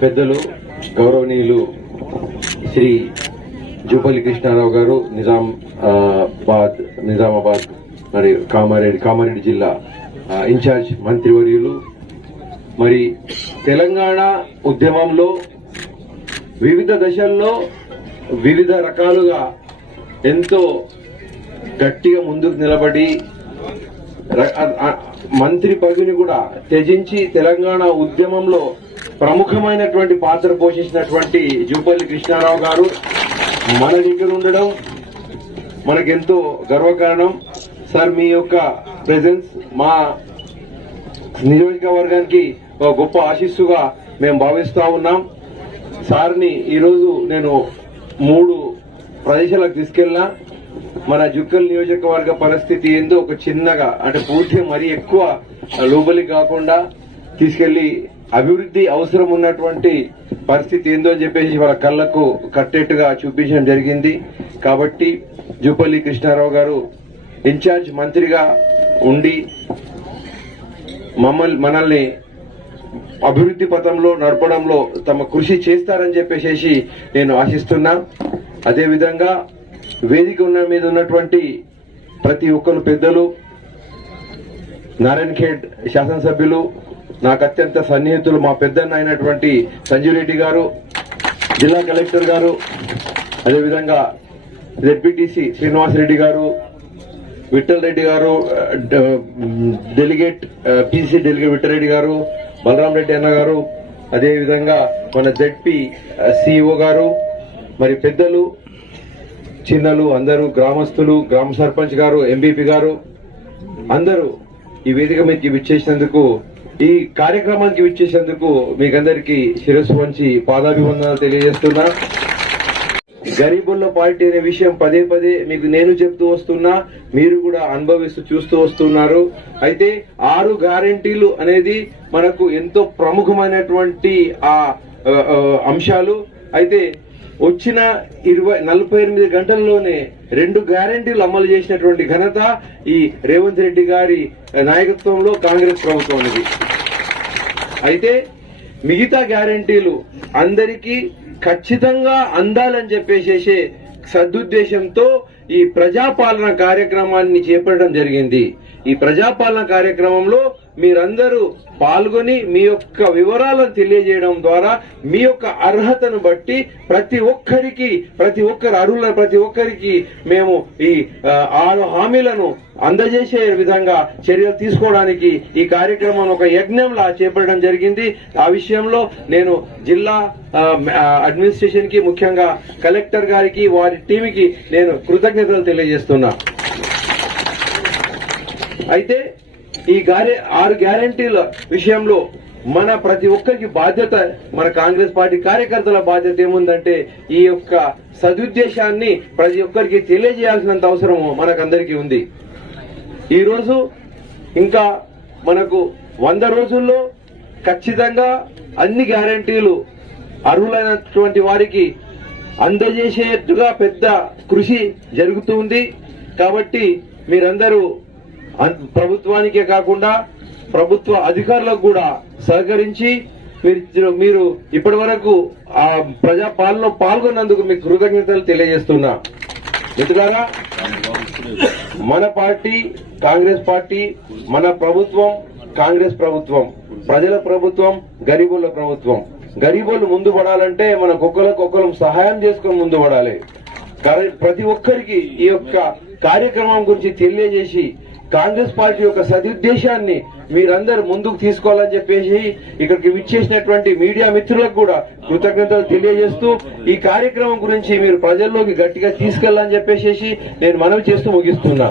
పెద్దలు గౌరవనీయులు శ్రీ జూపల్లి కృష్ణారావు గారు నిజాం బాద్ నిజామాబాద్ మరి కామారెడ్డి కామారెడ్డి జిల్లా ఇన్ఛార్జ్ మంత్రివర్యులు. మరి తెలంగాణ ఉద్యమంలో వివిధ దశల్లో వివిధ రకాలుగా ఎంతో గట్టిగా ముందుకు నిలబడి మంత్రి పదవిని కూడా త్యజించి తెలంగాణ ఉద్యమంలో ప్రముఖమైనటువంటి పాత్ర పోషించినటువంటి జూపల్లి కృష్ణారావు గారు మన దగ్గర ఉండడం మనకెంతో గర్వకారణం. సార్ మీ యొక్క ప్రెజెన్స్ మా నియోజకవర్గానికి ఒక గొప్ప ఆశీస్సుగా మేము భావిస్తూ ఉన్నాం. సార్ని ఈరోజు నేను మూడు ప్రదేశాలకు తీసుకెళ్ళినా. మన జుక్కల్ నియోజకవర్గ పరిస్థితి ఏందో ఒక చిన్నగా అంటే పూర్తి మరీ ఎక్కువ లోబలి కాకుండా తీసుకెళ్ళి అభివృద్ధి అవసరం ఉన్నటువంటి పరిస్థితి ఏందో అని చెప్పేసి వాళ్ళ కళ్ళకు కట్టేట్టుగా చూపించడం జరిగింది. కాబట్టి జూపల్లి కృష్ణారావు గారు ఇన్ఛార్జ్ మంత్రిగా ఉండి మమ్మల్ని మనల్ని అభివృద్ధి పథంలో నడపడంలో తమ కృషి చేస్తారని చెప్పేసి నేను ఆశిస్తున్నా. అదేవిధంగా వేదిక ఉన్న మీద ఉన్నటువంటి ప్రతి ఒక్కరు పెద్దలు నారాయణ ఖేడ్ శాసనసభ్యులు నాకు అత్యంత సన్నిహితులు మా పెద్దన్న అయినటువంటి సంజీవ్ రెడ్డి గారు జిల్లా కలెక్టర్ గారు అదేవిధంగా జెడ్పీటీసీ శ్రీనివాసరెడ్డి గారు విఠల్ రెడ్డి గారు డెలిగేట్ పీసీ డెలిగేట్ విఠలరెడ్డి గారు బలరాం రెడ్డి అన్న గారు అదేవిధంగా మన జెడ్పీ సిఇఓ గారు మరి పెద్దలు చిన్నలు అందరూ గ్రామస్తులు గ్రామ సర్పంచ్ గారు ఎంబీపీ గారు అందరూ ఈ వేదిక మీద విచ్చేసినందుకు ఈ కార్యక్రమానికి విచ్చేసేందుకు మీకందరికీ శిరస్సు వంచి పాదాభివందనాలు తెలియజేస్తున్నా. గరీబుల్లో పార్టీ అనే విషయం పదే పదే మీకు నేను చెప్తూ వస్తున్నా మీరు కూడా అనుభవిస్తూ చూస్తూ వస్తున్నారు. అయితే ఆరు గ్యారెంటీలు అనేది మనకు ఎంతో ప్రముఖమైనటువంటి ఆ అంశాలు. అయితే వచ్చిన ఇరవై నలభై ఎనిమిది గంటల్లోనే రెండు గ్యారెంటీలు అమలు చేసినటువంటి ఘనత ఈ రేవంత్ రెడ్డి గారి నాయకత్వంలో కాంగ్రెస్ ప్రభుత్వం ఇది అయితే మిగతా గ్యారంటీలు అందరికీ ఖచ్చితంగా అందాలని చెప్పేసేసే సదుద్దేశంతో ఈ ప్రజాపాలన కార్యక్రమాన్ని చేపట్టడం జరిగింది. ఈ ప్రజాపాలన కార్యక్రమంలో మీరందరూ పాల్గొని మీ యొక్క వివరాలను తెలియజేయడం ద్వారా మీ యొక్క అర్హతను బట్టి ప్రతి ఒక్కరికి ప్రతి ఒక్కరి అర్హుల ప్రతి ఒక్కరికి మేము ఈ ఆరు హామీలను అందజేసే విధంగా చర్యలు తీసుకోవడానికి ఈ కార్యక్రమం ఒక యజ్ఞంలా చేపట్టడం జరిగింది. ఆ విషయంలో నేను జిల్లా అడ్మినిస్ట్రేషన్కి ముఖ్యంగా కలెక్టర్ గారికి వారి టీంకి నేను కృతజ్ఞతలు తెలియజేస్తున్నా. అయితే ఈ గారే ఆరు గ్యారంటీల విషయంలో మన ప్రతి ఒక్కరికి బాధ్యత మన కాంగ్రెస్ పార్టీ కార్యకర్తల బాధ్యత ఏముందంటే ఈ యొక్క సదుద్దేశాన్ని ప్రతి ఒక్కరికి తెలియజేయాల్సినంత అవసరం మనకందరికీ ఉంది. ఈరోజు ఇంకా మనకు వంద రోజుల్లో ఖచ్చితంగా అన్ని గ్యారంటీలు అర్హులైనటువంటి వారికి అందజేసేట్టుగా పెద్ద కృషి జరుగుతుంది కాబట్టి మీరందరూ ప్రభుత్వానికే కాకుండా ప్రభుత్వ అధికారులకు కూడా సహకరించి మీరు మీరు ఇప్పటి వరకు ఆ ప్రజా పాలనలో పాల్గొన్నందుకు మీకు కృతజ్ఞతలు తెలియజేస్తున్నా. మిత్రులారా మన పార్టీ కాంగ్రెస్ పార్టీ మన ప్రభుత్వం కాంగ్రెస్ ప్రభుత్వం ప్రజల ప్రభుత్వం గరీబుల ప్రభుత్వం. గరీబులు ముందు పడాలంటే మన ఒక్కరికొక్కరు సహాయం చేసుకొని ముందు పడాలి. ప్రతి ఒక్కరికి ఈ యొక్క కార్యక్రమం గురించి తెలియజేసి కాంగ్రెస్ పార్టీ యొక్క సదుద్దేశాన్ని మీరందరూ ముందుకు తీసుకోవాలని చెప్పేసి ఇక్కడికి విచ్చేసినటువంటి మీడియా మిత్రులకు కూడా కృతజ్ఞతలు తెలియజేస్తూ ఈ కార్యక్రమం గురించి మీరు ప్రజల్లోకి గట్టిగా తీసుకెళ్ళాలని చెప్పేసి నేను మనవి చేస్తూ ముగిస్తున్నా.